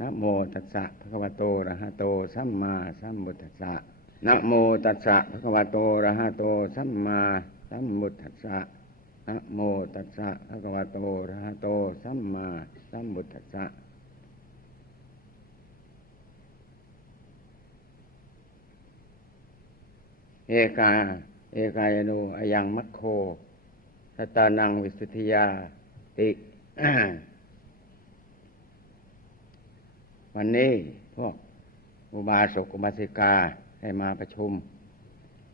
นะโมตัสสะภะคะวะโตอะระหะโตสัมมาสัมพุทธัสสะนะโมตัสสะภะคะวะโตอะระหะโตสัมมาสัมพุทธัสสะนะโมตัสสะภะคะวะโตอะระหะโตสัมมาสัมพุทธัสสะเอกา เอกายโนอยังมัคโคสตานังวิสุทธิยาติ วันนี้พวกอุบาสกอุบาสิกาให้มาประชุม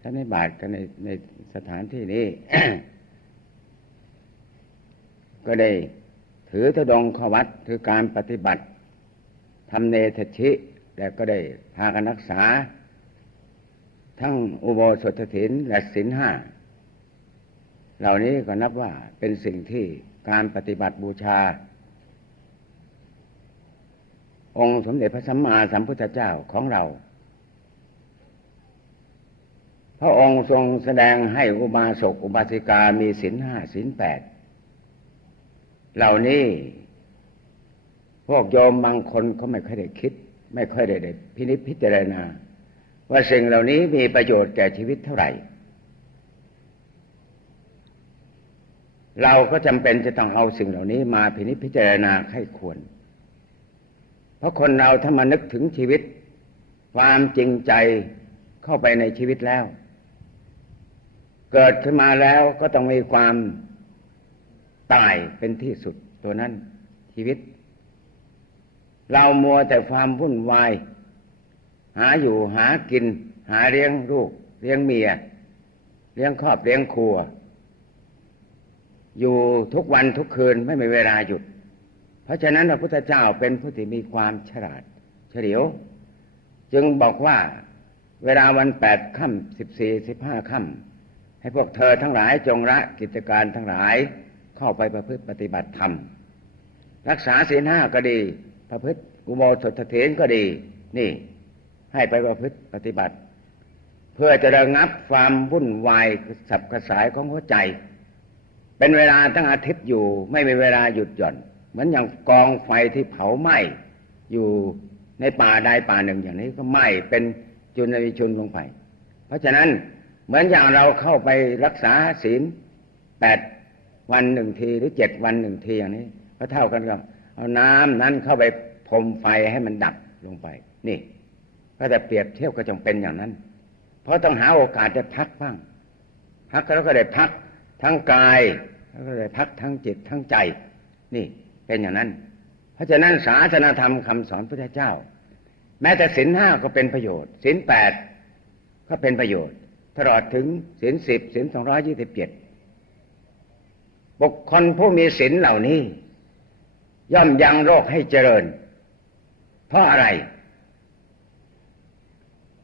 ท่านในบาทกันในในสถานที่นี้ ก็ได้ถือธดงขวัดถือการปฏิบัติทำเนทชิและก็ได้พากันรักษา ทั้งอุโบสถศีลและศีลห้าเหล่านี้ก็นับว่าเป็นสิ่งที่การปฏิบัติบูชา องค์สมเด็จพระสัมมาสัมพุทธเจ้าของเรา พระองค์ทรงแสดงให้อุบาสกอุบาสิกามีศีลห้าศีลแปดเหล่านี้พวกโยมบางคนเขาไม่ค่อยได้คิด ไม่ค่อยได้ได้พินิจพิจารณา ว่าสิ่งเหล่านี้มีประโยชน์แก่ชีวิตเท่าไหร่ เราก็จำเป็นจะต้องเอาสิ่งเหล่านี้มาพินิจพิจารณาให้ควร เพราะคนเราถ้ามานึกถึงชีวิต ความจริงใจเข้าไปในชีวิตแล้ว เกิดขึ้นมาแล้วก็ต้องมีความตายเป็นที่สุดตัวนั้นชีวิต เรามัวแต่ความวุ่นวาย หาอยู่หากิน หาเลี้ยงลูกเลี้ยงเมีย เลี้ยงครอบเลี้ยงครัว อยู่ทุกวันทุกคืนไม่มีเวลาหยุด เพราะฉะนั้นพระพุทธเจ้าเป็นผู้ที่มีความฉลาดเฉลียว จึงบอกว่าเวลาวันแปดค่ำสิบสี่สิบห้าค่ำให้พวกเธอทั้งหลายจงละกิจการทั้งหลายเข้าไปประพฤติปฏิบัติธรรม รักษาศีลห้าก็ดี ประพฤติอุโบสถเถนก็ดี นี่ ให้ไปประพฤติปฏิบัติ เพื่อจะระงับความวุ่นวายสับกระสายของหัวใจ เป็นเวลาทั้งอาทิตย์อยู่ไม่มีเวลาหยุดหย่อน มือนอย่างกองไฟที่เผาไหม้อยู่ในป่าใดป่าหนึ่งอย่างนี้ก็ไหม้เป็นจุลวิชุนลงไป เพราะฉะนั้นเหมือนอย่างเราเข้าไปรักษาศีลแปดวันหนึ่งทีหรือเจ็ดวันหนึ่งทีอย่างนี้ก็เท่ากันกับเอาน้ำนั้นเข้าไปพรมไฟให้มันดับลงไป นี่ ก็จะเปรียบเทียบก็จงเป็นอย่างนั้น เพราะต้องหาโอกาสจะพักบ้าง พักแล้วก็ได้พักทั้งกาย แล้วก็ได้พักทั้งจิตทั้งใจ นี่ เป็นอย่างนั้น เพราะฉะนั้นศาสนาธรรมคำสอนพระเจ้า แม้แต่ศีลห้าก็เป็นประโยชน์ศีลแปดก็เป็นประโยชน์ ตลอดถึงศีลสิบศีลสองร้อยยี่สิบเจ็ดบุคคลผู้มีศีลเหล่านี้ ย่อมยังโลกให้เจริญ เพราะอะไร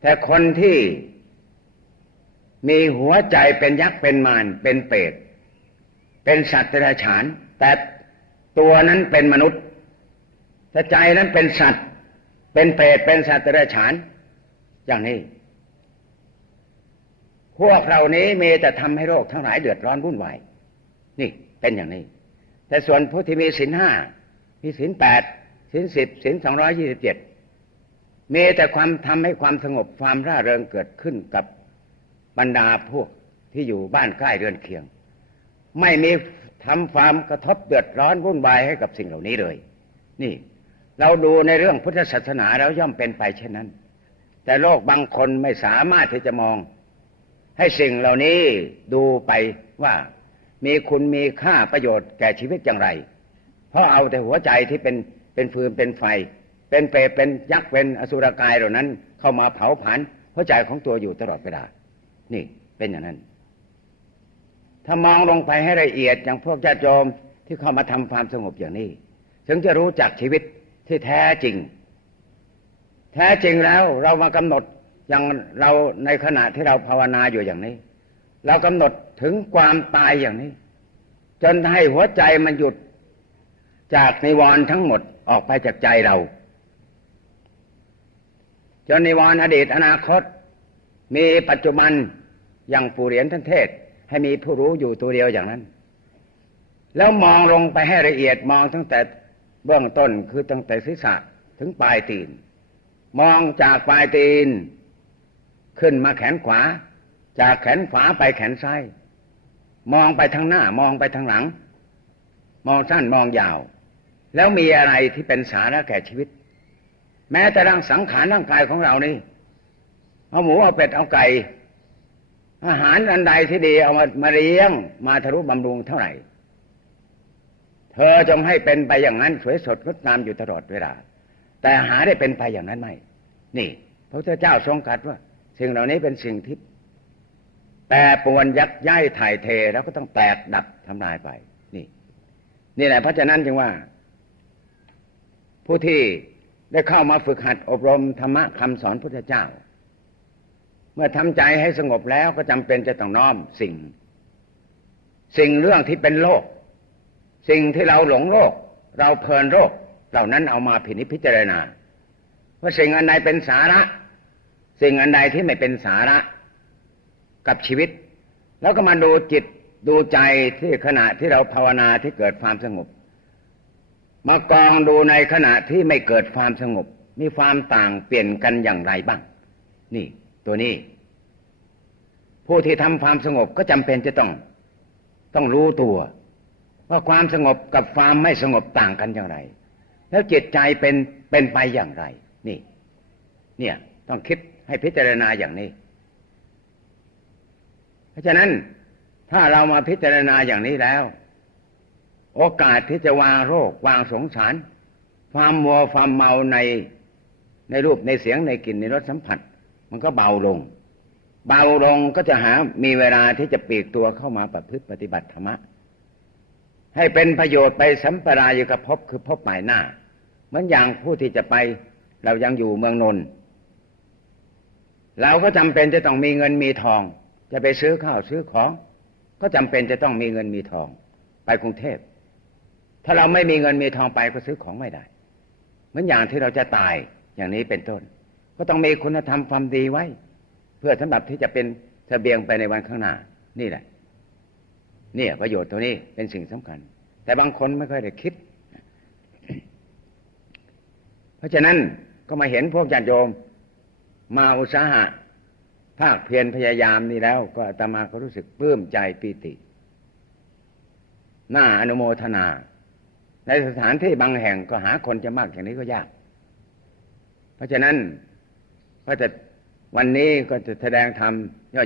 แต่คนที่มีหัวใจเป็นยักษ์เป็นมารเป็นเปรตเป็นสัตว์เดรัจฉาน แต่ ตัวนั้นเป็นมนุษย์แต่ใจนั้นเป็นสัตว์ เป็นเปรตเป็นสัตว์เดรัจฉาน อย่างนี้ พวกเรานี้มีแต่ทำให้โลกทั้งหลายเดือดร้อนวุ่นวายนี่เป็นอย่างนี้ แต่ส่วนผู้ที่มีศีลห้ามีศีลแปดศีลสิบศีลสองร้อยี่สิบเจ็ดมีแต่ความทำให้ความสงบความร่าเริงเกิดขึ้นกับบรรดาพวกที่อยู่บ้านใกล้เรือนเคียง ไม่มี ทำความกระทบเดือดร้อนวุ่นวายให้กับสิ่งเหล่านี้เลย นี่ เราดูในเรื่องพุทธศาสนาแล้วย่อมเป็นไปเช่นนั้น แต่โลกบางคนไม่สามารถที่จะมอง ให้สิ่งเหล่านี้ดูไปว่ามีคุณมีค่าประโยชน์แก่ชีวิตอย่างไร เพราะเอาแต่หัวใจที่เป็นเป็นฟืนเป็นไฟ เป็นเปรตเป็นยักษ์เป็นอสุรกายเหล่านั้น เข้ามาเผาผลาญหัวใจของตัวอยู่ตลอดเวลา นี่เป็นอย่างนั้น ถ้ามองลงไปให้ละเอียดอย่างพวกญาติโยมที่เข้ามาทำความสงบอย่างนี้ ถึงจะรู้จักชีวิตที่แท้จริง แท้จริงแล้วเรามากำหนดอย่างเราในขณะที่เราภาวนาอยู่อย่างนี้ เรากำหนดถึงความตายอย่างนี้ จนให้หัวใจมันหยุดจากนิวรณ์ทั้งหมดออกไปจากใจเรา จนนิวรณ์อดีตอนาคต มีปัจจุบันอย่างปู่เหรียญท่านเทศ ให้มีผู้รู้อยู่ตัวเดียวอย่างนั้น แล้วมองลงไปให้ละเอียดมองตั้งแต่เบื้องต้นคือตั้งแต่ศีรษะถึงปลายตีน มองจากปลายตีน ขึ้นมาแขนขวา จากแขนขวาไปแขนซ้ายมองไปทางหน้ามองไปทางหลัง มองสั้นมองยาว แล้วมีอะไรที่เป็นสาระแก่ชีวิต แม้แต่ร่างสังขารร่างกายของเรานี่เอาหมูเอาเป็ดเอาไก่ อาหารอันใดที่ดีเอามามาเลี้ยง มาทะลุบำรุงเท่าไหร่ เธอจงให้เป็นไปอย่างนั้นสวยสดงดงามอยู่ตลอดเวลา แต่หาได้เป็นไปอย่างนั้นไม่ นี่ พระพุทธเจ้าทรงตรัสว่า สิ่งเหล่านี้เป็นสิ่งที่แปรปวนยักย้ายถ่ายเทแล้วก็ต้องแตกดับทำลายไป นี่ นี่แหละเพราะฉะนั้นจึงว่า ผู้ที่ได้เข้ามาฝึกหัดอบรมธรรมะคำสอนพุทธเจ้า เมื่อทำใจให้สงบแล้วก็จำเป็นจะต้องน้อมสิ่ง สิ่งเรื่องที่เป็นโลก สิ่งที่เราหลงโลก เราเพลินโลกเหล่านั้นเอามาพินิจพิจารณาว่าสิ่งอันใดเป็นสาระ สิ่งอันใดที่ไม่เป็นสาระกับชีวิต แล้วก็มาดูจิตดูใจที่ขณะที่เราภาวนาที่เกิดความสงบ มากองดูในขณะที่ไม่เกิดความสงบ มีความต่างเปลี่ยนกันอย่างไรบ้าง นี่ ตัวนี้ ผู้ที่ทำความสงบก็จำเป็นจะต้องต้องรู้ตัว ว่าความสงบกับความไม่สงบต่างกันอย่างไร แล้วจิตใจเป็นเป็นไปอย่างไร นี่ เนี่ย ต้องคิดให้พิจารณาอย่างนี้ เพราะฉะนั้นถ้าเรามาพิจารณาอย่างนี้แล้ว โอกาสที่จะวางโรควางสงสาร ความมัวความเมาในในรูปในเสียงในกลิ่นในรสสัมผัส มันก็เบาลง เบาลงก็จะหามีเวลาที่จะปีกตัวเข้ามาประพฤติปฏิบัติธรรมะให้เป็นประโยชน์ไปสัมปรายกับภพคือพใหม่หน้า เหมือนอย่างผู้ที่จะไปเรายังอยู่เมืองนนท์เราก็จำเป็นจะต้องมีเงินมีทอง จะไปซื้อข้าวซื้อของ ก็จำเป็นจะต้องมีเงินมีทอง ไปกรุงเทพ ถ้าเราไม่มีเงินมีทองไปก็ซื้อของไม่ได้ เหมือนอย่างที่เราจะตายอย่างนี้เป็นต้น ก็ต้องมีคุณธรรมความดีไว้ เพื่อสำหรับที่จะเป็นเสบียงไปในวันข้างหน้า นี่แหละ เนี่ย ประโยชน์ตัวนี้เป็นสิ่งสำคัญ แต่บางคนไม่ค่อยได้คิด เพราะฉะนั้นก็มาเห็นพวกญาติโยม มาอุตสาหะ ภาคเพียรพยายามนี่แล้ว ก็อาตมาก็รู้สึกปลื้มใจปีติหน่าอนุโมทนา ในสถานที่บางแห่งก็หาคนจะมากอย่างนี้ก็ยาก เพราะฉะนั้น ก็จะวันนี้ก็จะแสดงธรรม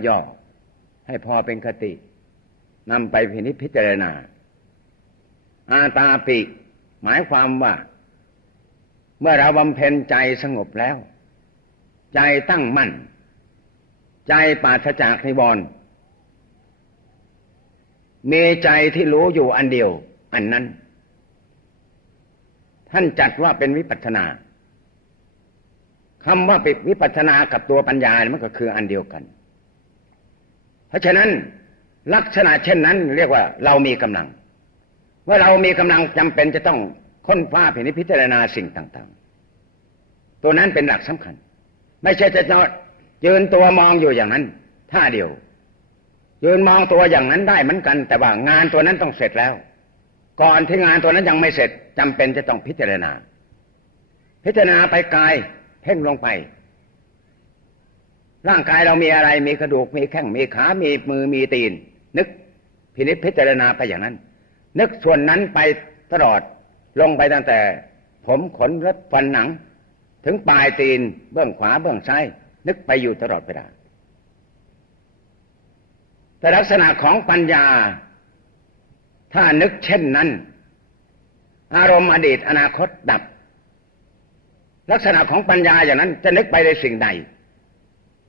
ย่อๆให้พอเป็นคตินำไปพินิจพิจารณา อาตาปิ หมายความว่า เมื่อเราบำเพ็ญใจสงบแล้ว ใจตั้งมั่น ใจปราศจากนิวรณ์มีใจที่รู้อยู่อันเดียว อันนั้น ท่านจัดว่าเป็นวิปัสสนา คำว่าปิวิปัสนากับตัวปัญญามันก็คืออันเดียวกัน เพราะฉะนั้นลักษณะเช่นนั้นเรียกว่าเรามีกำลังเมื่อเรามีกำลังจำเป็นจะต้องค้นฟ้าพินิพิจารณาสิ่งต่างๆ ตัวนั้นเป็นหลักสำคัญ ไม่ใช่จะยืนตัวมองอยู่อย่างนั้นท่าเดียวยืนมองตัวอย่างนั้นได้เหมือนกัน แต่ว่างานตัวนั้นต้องเสร็จแล้ว ก่อนที่งานตัวนั้นยังไม่เสร็จจำเป็นจะต้องพิจารณา พิจารณาไปกาย พ่งลงไป ร่างกายเรามีอะไรมีกระดูกมีแข้งมีขามีมือมีตีน นึกพินิจพิจารณาไปอย่างนั้น นึกส่วนนั้นไปตลอดลงไปตั้งแต่ ผมขนรถฟันหนัง ถึงปลายตีนเบื้องขวาเบื้องซ้าย นึกไปอยู่ตลอดเวลาแต่ลักษณะของปัญญา ถ้านึกเช่นนั้น อารมณ์อดีตอนาคตดับ ลักษณะของปัญญาอย่างนั้นจะนึกไปในสิ่งใด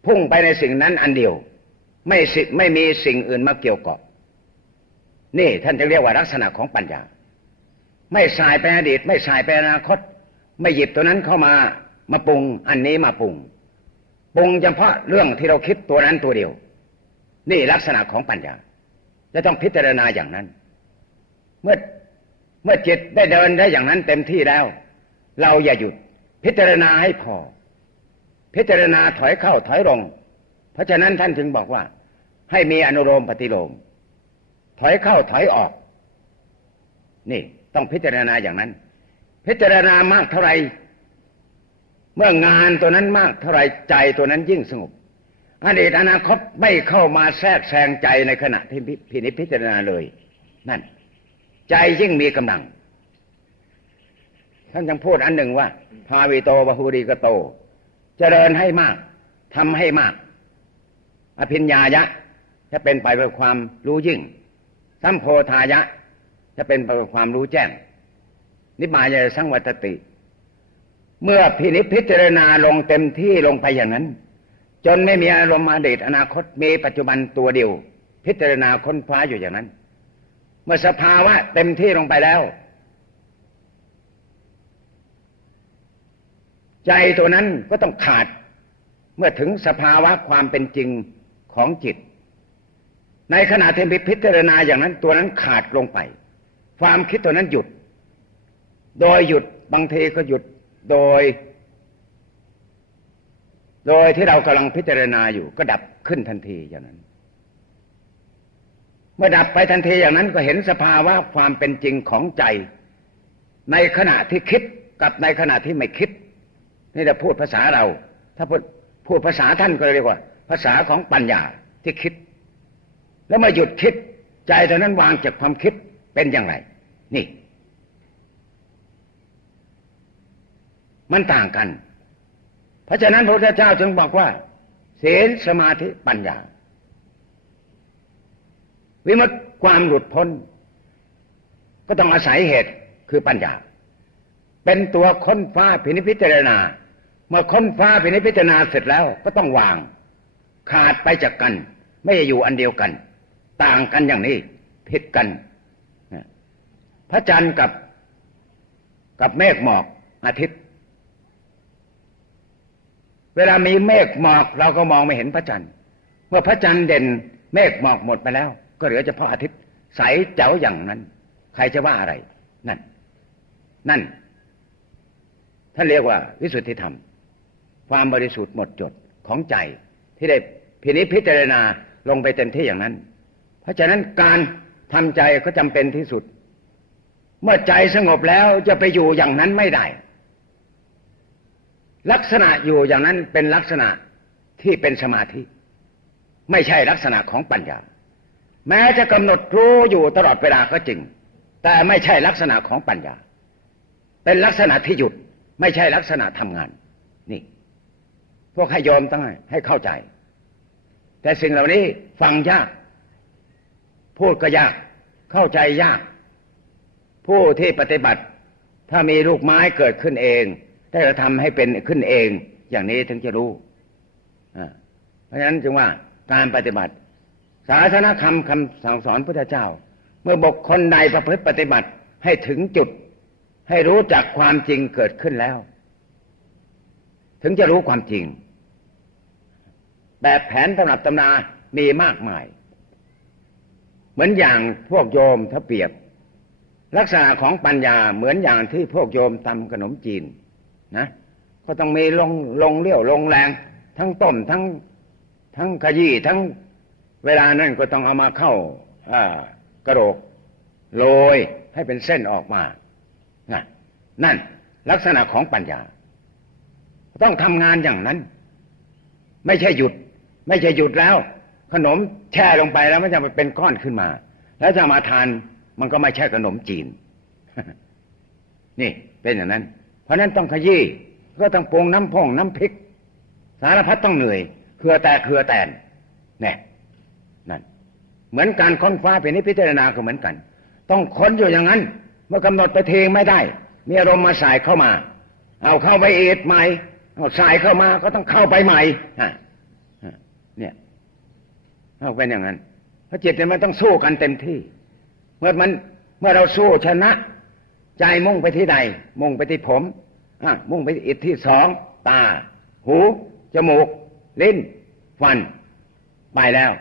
พุ่งไปในสิ่งนั้นอันเดียว ไม่สิไม่มีสิ่งอื่นมาเกี่ยวเกาะนี่ท่านจะเรียกว่าลักษณะของปัญญา ไม่สายไปอดีต ไม่สายไปอนาคต ไม่หยิบตัวนั้นเข้ามามาปรุงอันนี้มาปรุงปรุงเฉพาะเรื่องที่เราคิดตัวนั้นตัวเดียว นี่ลักษณะของปัญญาจะต้องพิจารณาอย่างนั้น เมื่อเมื่อจิตได้เดินได้อย่างนั้นเต็มที่แล้ว เราอย่าหยุด พิจารณาให้พอ พิจารณาถอยเข้าถอยลง เพราะฉะนั้นท่านจึงบอกว่า ให้มีอนุโลมปฏิโลม ถอยเข้าถอยออก นี่ต้องพิจารณาอย่างนั้น พิจารณามากเท่าไรเมื่องานตัวนั้นมากเท่าไรใจตัวนั้นยิ่งสงบอดีตอนาคตไม่เข้ามาแทรกแซงใจในขณะที่พินิจพิจารณาเลย นั่น ใจยิ่งมีกำลัง ท่านยังพูดอันหนึ่งว่า ภาวิโตบหูรีกโต เจริญให้มากทำให้มาก อภิญญายะ จะเป็นไปเพื่อความรู้ยิ่ง สัมโพธายะ จะเป็นไปเพื่อความรู้แจ้ง นิบายสังวัตติ เมื่อพินิจพิจารณาลงเต็มที่ลงไปอย่างนั้น จนไม่มีอารมณ์อดีตอนาคตมีปัจจุบันตัวเดียว พิจารณาค้นคว้าอยู่อย่างนั้น เมื่อสภาวะเต็มที่ลงไปแล้ว ใจตัวนั้นก็ต้องขาดเมื่อถึงสภาวะความเป็นจริงของจิต ในขณะที่พิจารณาอย่างนั้น ตัวนั้นขาดลงไป ความคิดตัวนั้นหยุด โดยหยุดบางทีก็หยุดโดย โดยที่เรากำลังพิจารณาอยู่ก็ดับขึ้นทันทีอย่างนั้น เมื่อดับไปทันทีอย่างนั้นก็เห็นสภาวะความเป็นจริงของใจ ในขณะที่คิดกับในขณะที่ไม่คิด นี่จะพูดภาษาเรา ถ้าพูดพูดภาษาท่านก็เรียกว่า ภาษาของปัญญาที่คิด แล้วมาหยุดคิด ใจเท่านั้นวางจากความคิดเป็นอย่างไร นี่ มันต่างกัน เพราะฉะนั้นพระพุทธเจ้าจึงบอกว่าศีลสมาธิปัญญา วิมุตความหลุดพ้น ก็ต้องอาศัยเหตุคือปัญญา เป็นตัวค้นฟ้าพินิพิจารณา เมื่อค้นฟ้าพินิพิจารณาเสร็จแล้วก็ต้องวาง ขาดไปจากกัน ไม่อยู่อันเดียวกัน ต่างกันอย่างนี้ผิดกันพระจันทร์กับกับเมฆหมอกอาทิตย์ เวลามีเมฆหมอกเราก็มองไม่เห็นพระจันทร์ เมื่อพระจันทร์เด่นเมฆหมอกหมดไปแล้ว ก็เหลือเฉพาะอาทิตย์ ใสเจ๋วอย่างนั้น ใครจะว่าอะไร นั่น นั่น ท่านเรียกว่าวิสุทธิธรรม ความบริสุทธิ์หมดจดของใจที่ได้พินิจพิจารณาลงไปเต็มที่อย่างนั้น เพราะฉะนั้นการทำใจก็จำเป็นที่สุด เมื่อใจสงบแล้วจะไปอยู่อย่างนั้นไม่ได้ ลักษณะอยู่อย่างนั้นเป็นลักษณะที่เป็นสมาธิ ไม่ใช่ลักษณะของปัญญา แม้จะกำหนดรู้อยู่ตลอดเวลาก็จริง แต่ไม่ใช่ลักษณะของปัญญา เป็นลักษณะที่หยุดไม่ใช่ลักษณะทำงาน พวกให้ยอมต้องให้เข้าใจ แต่สิ่งเหล่านี้ฟังยาก พูดก็ยาก เข้าใจยาก ผู้ที่ปฏิบัติ ถ้ามีลูกไม้เกิดขึ้นเองได้เราทำให้เป็นขึ้นเอง อย่างนี้ถึงจะรู้เพราะฉะนั้นจึงว่าการปฏิบัติ ศาสนาคำคำสั่งสอนพระเจ้า เมื่อบุคคลใดประพฤติปฏิบัติให้ถึงจุด ให้รู้จักความจริงเกิดขึ้นแล้ว ถึงจะรู้ความจริง แบบแผนตำรับตำนามีมากมาย เหมือนอย่างพวกโยมถ้าเปรียบ ลักษณะของปัญญาเหมือนอย่างที่พวกโยมตำขนมจีนนะก็ต้องมีลงลงเลี้ยวลงแรง ทั้งต้มทั้งทั้งขยี้ทั้งเวลานั้นก็ต้องเอามาเข้ากระโดกโรยให้เป็นเส้นออกมา นั่นนั่นลักษณะของปัญญา ต้องทำงานอย่างนั้น ไม่ใช่หยุด ไม่ใช่หยุดแล้ว ขนมแช่ลงไปแล้วมันจะเป็นก้อนขึ้นมา แล้วจะมาทานมันก็ไม่ใช่ขนมจีน นี่เป็นอย่างนั้น เพราะนั้นต้องขยี้ก็ต้องปรุงน้ำพองน้ำพริก สารพัดต้องเหนื่อยเครือแต่เครือแตนเนี่ยนั่น เหมือนการค้นฟ้าเป็นนิพพิจารณาก็เหมือนกัน ต้องค้นอยู่อย่างนั้น เมื่อกำหนดไปเทงไม่ได้ มีอารมณ์มาสายเข้ามา เอาเข้าไปเอ็ดใหม่ เอาสายเข้ามาก็ต้องเข้าไปใหม่ฮะเนี่ยเอาเป็นอย่างนั้นเพราะจิตเนี่ยมันต้องสู้กันเต็มที่ เมื่อมันเมื่อเราสู้ชนะ ใจมุ่งไปที่ใด มุ่งไปที่ผมอะมุ่งไปอิทที่สองตา หูจมูก ลิ้น ฟัน ไปแล้ว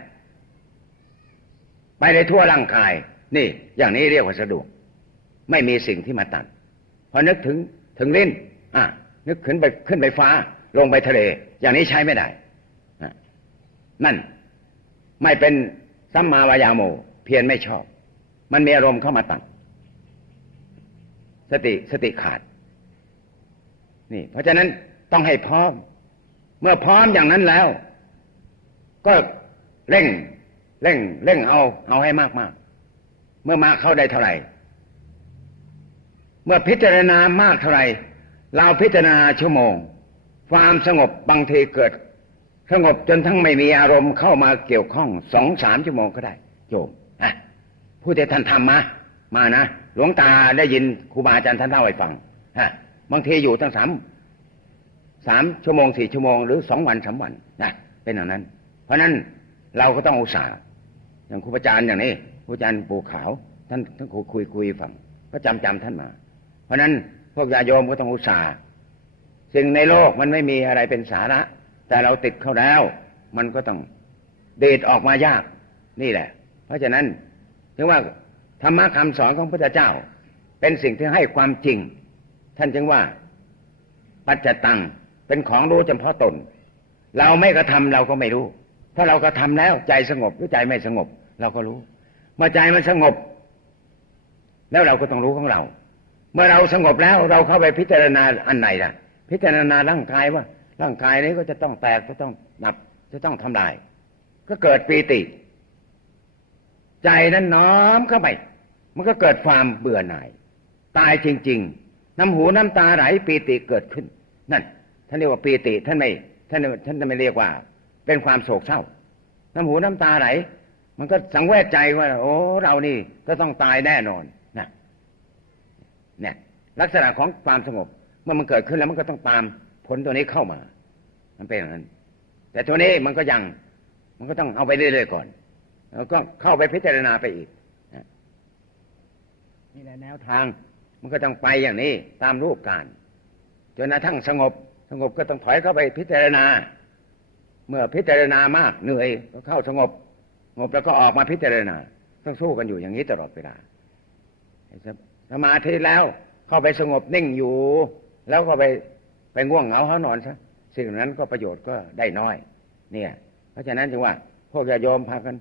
ไปในทั่วร่างกาย นี่ อย่างนี้เรียกว่าสะดวก ไม่มีสิ่งที่มาตัดพอนึกถึงถึงลิ้นอะ นึกขึ้นไปขึ้นไปฟ้า ลงไปทะเล อย่างนี้ใช้ไม่ได้ นั่นไม่เป็นสัมมาวายาโม เพียรไม่ชอบ มันมีอารมณ์เข้ามาตัดสติสติขาด นี่ เพราะฉะนั้นต้องให้พร้อม เมื่อพร้อมอย่างนั้นแล้ว ก็เร่ง เร่ง เร่งเอา เอาให้มากมากเมื่อมากเข้าได้เท่าไหร่ เมื่อพิจารณามากเท่าไหร่ เราพิจารณาชั่วโมง ความสงบบางทีเกิด สงบจนทั้งไม่มีอารมณ์เข้ามาเกี่ยวข้องสองสามชั่วโมงก็ได้ โยมอะผู้ที่ท่านทำมามานะหลวงตาได้ยินครูบาอาจารย์ท่านเล่าให้ฟังฮะบางทีอยู่ตั้งสามสามชั่วโมงสี่ชั่วโมงหรือสองวันสามวันนะเป็นอย่างนั้น เพราะฉะนั้นเราก็ต้องอุตส่าห์อย่างครูบาอาจารย์อย่างนี้ครูอาจารย์ปู่ขาว ท่านท่านคุยคุยฟังก็จำจำท่านมา เพราะฉะนั้น พวกญาโยมก็ต้องอุตส่าห์สิ่งในโลกมันไม่มีอะไรเป็นสาระ แต่เราติดเข้าแล้ว มันก็ต้องเดดออกมายากนี่แหละ เพราะฉะนั้นถึงว่าธรรมะคำสอนของพระเจ้า เป็นสิ่งที่ให้ความจริง ท่านจึงว่า ปัจจตังเป็นของรู้เฉพาะตน เราไม่กระทำเราก็ไม่รู้ ถ้าเรากระทำแล้วใจสงบหรือใจไม่สงบ เราก็รู้เมื่อใจมันสงบ แล้วเราก็ต้องรู้ของเรา มื่อเราสงบแล้วเราเข้าไปพิจารณาอันไหนล่ะ พิจารณาร่างกายว่า ร่างกายนี้ก็จะต้องแตกจะต้องดับจะต้องทำลาย ก็เกิดปีติ ใจนั้นน้อมเข้าไป มันก็เกิดความเบื่อหน่าย ตายจริง ๆ น้ำหูน้ำตาไหลปีติเกิดขึ้น นั่นท่านเรียกว่าปีติท่านไม่ท่านท่านไม่เรียกว่า เป็นความโศกเศร้า น้ำหูน้ำตาไหล มันก็สังเวชใจว่า โอ้ เรานี่ก็ต้องตายแน่นอน เนี่ยลักษณะของความสงบ เมื่อมันเกิดขึ้นแล้วมันก็ต้องตามผลตัวนี้เข้ามา มันเป็นอย่างนั้น แต่ตัวนี้มันก็ยัง มันก็ต้องเอาไปเรื่อยๆก่อน แล้วก็เข้าไปพิจารณาไปอีกนี่แหละแนวทางมันก็ต้องไปอย่างนี้ตามรูปการจนกระทั่งสงบ สงบก็ต้องถอยเข้าไปพิจารณา เมื่อพิจารณามากเหนื่อยก็เข้าสงบสงบแล้วก็ออกมาพิจารณาต้องสู้กันอยู่อย่างนี้ตลอดเวลา สมาธิแล้วเข้าไปสงบนิ่งอยู่ แล้วก็ไปไปง่วงเหงาเขานอนซะสิ่งนั้นก็ประโยชน์ก็ได้น้อย เนี่ย เพราะฉะนั้นจึงว่า พวกญาติโยมพากัน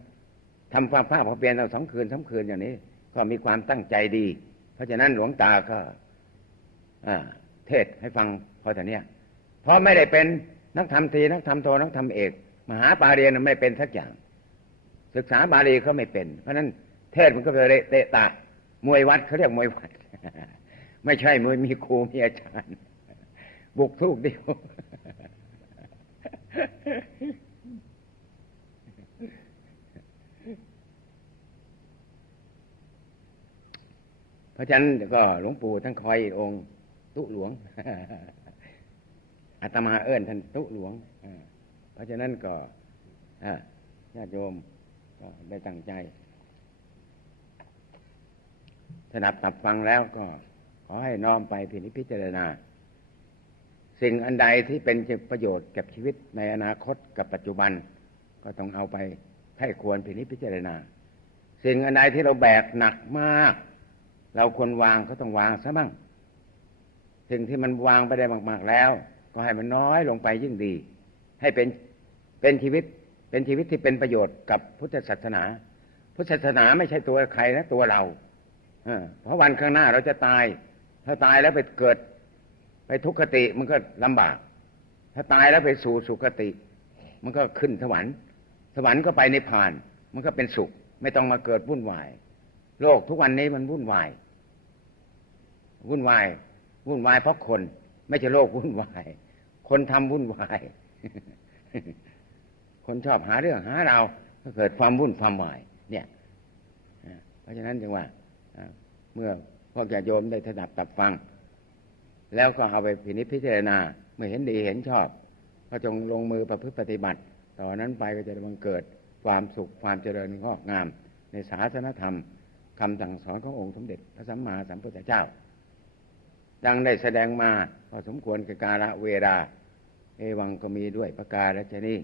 ทำความภาคความเพียรเราสองคืนสาคืนอย่างนี้ ก็มีความตั้งใจดี เพราะฉะนั้นหลวงตาก็อ่าเทศให้ฟังพอแต่เนี้ยเพราะไม่ได้เป็นนักธรรมตีนักธรรมโทนักธรรมเอก มหาปาเรียนไม่เป็นสักอย่าง ศึกษาบาลีเขาไม่เป็น เพราะฉะนั้นเทศมันก็เลยเตะตะ มวยวัดเขาเรียกมวยวัด ไม่ใช่มวยมีครูมีอาจารย์ บุกทุกเดียว เพราะฉะนั้นก็หลวงปู่ท่านคอยองค์ตุหลวงอาตมาเอิ้นท่านตุหลวงเพราะฉะนั้นก็ญาติโยมก็ได้ตั้งใจ ถนับตับฟังแล้วก็ ขอให้น้อมไปพินิจพิจารณา สิ่งอันใดที่เป็นประโยชน์กับชีวิตในอนาคตกับปัจจุบัน ก็ต้องเอาไปให้ควรพินิจพิจารณา สิ่งอันใดที่เราแบกหนักมาก เราควรวางก็ต้องวางซะบ้างสิ่งที่มันวางไปได้มาก ๆแล้ว ก็ให้มันน้อยลงไปยิ่งดี ให้เป็นเป็นชีวิตเป็นชีวิตที่เป็นประโยชน์กับพุทธศาสนา พุทธศาสนาไม่ใช่ตัวใครนะตัวเรา เพราะวันข้างหน้าเราจะตาย ถ้าตายแล้วไปเกิด ไปทุกขติมันก็ลำบาก ถ้าตายแล้วไปสู่สุคติ มันก็ขึ้นสวรรค์ สวรรค์ก็ไปในผ่าน มันก็เป็นสุข ไม่ต้องมาเกิดวุ่นวาย โลกทุกวันนี้มันวุ่นวาย วุ่นวาย วุ่นวายเพราะคน ไม่ใช่โลกวุ่นวาย คนทำวุ่นวาย คนชอบหาเรื่องหาเราก็เกิดความวุ่นความวาย เนี่ย เพราะฉะนั้นจึงว่า เมื่อพวกญาติโยมได้ถนัดตัดฟัง แล้วก็เอาไปพินิจพิจารณา เมื่อเห็นดีเห็นชอบ ก็จงลงมือประพฤติปฏิบัติ ต่อนนั้นไปก็จะบังเกิดความสุขความเจริญงอกงาม ในศาสนธรรมคำสั่งสอนขององค์สมเด็จพระสัมมาสัมพุทธเจ้า ดังได้แสดงมาพอสมควรกับกาลเวลาเอวังก็มีด้วยประกาศและชนี้